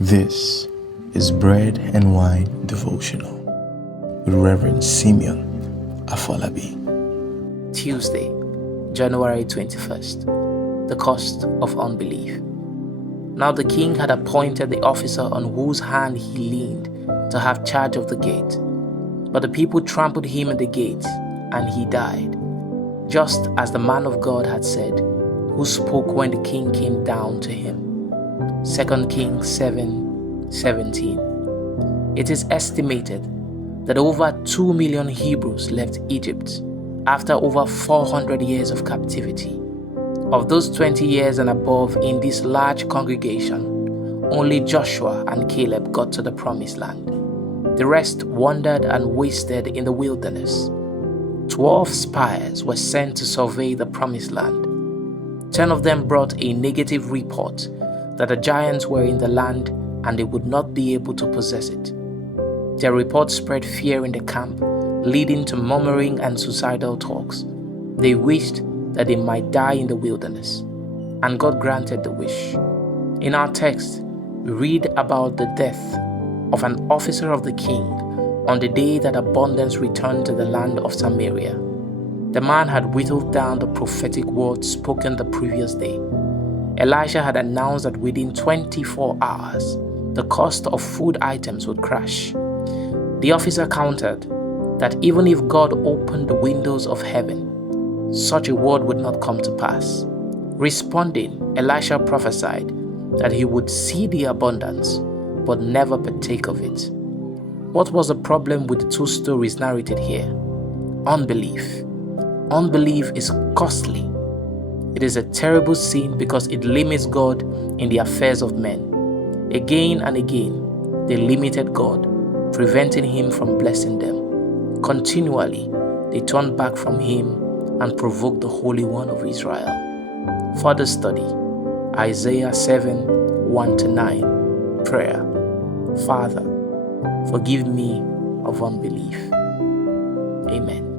This is Bread and Wine Devotional with Reverend Simeon Afolabi. Tuesday, January 21st. The cost of unbelief. Now the king had appointed the officer on whose hand he leaned to have charge of the gate. But the people trampled him at the gate, and he died, just as the man of God had said, who spoke when the king came down to him. 2 Kings 7:17. It is estimated that over 2 million Hebrews left Egypt after over 400 years of captivity. Of those 20 years and above in this large congregation, only Joshua and Caleb got to the promised land. The rest wandered and wasted in the wilderness. 12 spies were sent to survey the promised land. 10 of them brought a negative report that the giants were in the land and they would not be able to possess it. Their report spread fear in the camp, leading to murmuring and suicidal talks. They wished that they might die in the wilderness, and God granted the wish. In our text, we read about the death of an officer of the king on the day that abundance returned to the land of Samaria. The man had whittled down the prophetic words spoken the previous day. Elisha had announced that within 24 hours, the cost of food items would crash. The officer countered that even if God opened the windows of heaven, such a word would not come to pass. Responding, Elisha prophesied that he would see the abundance, but never partake of it. What was the problem with the two stories narrated here? Unbelief. Unbelief is costly. It is a terrible sin because it limits God in the affairs of men. Again and again, they limited God, preventing Him from blessing them. Continually, they turned back from Him and provoked the Holy One of Israel. Further study, Isaiah 7:1-9. Prayer. Father, forgive me of unbelief. Amen.